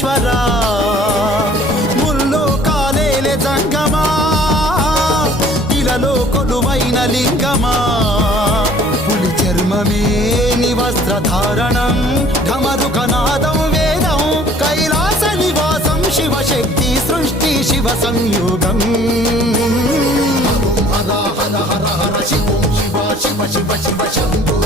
ఈశ్వరా ముల్లో కాలేలే జంగమా ఇలలో కొలువైన లింగమా పులి చర్మమే ని వస్త్రధారణం ఢమరుకనాదం వేదం కైలాస నివాసం శివశక్తి సృష్టి శివ సంయోగం హర హర హర హర శివం శివ శివ శివ శివ శంభో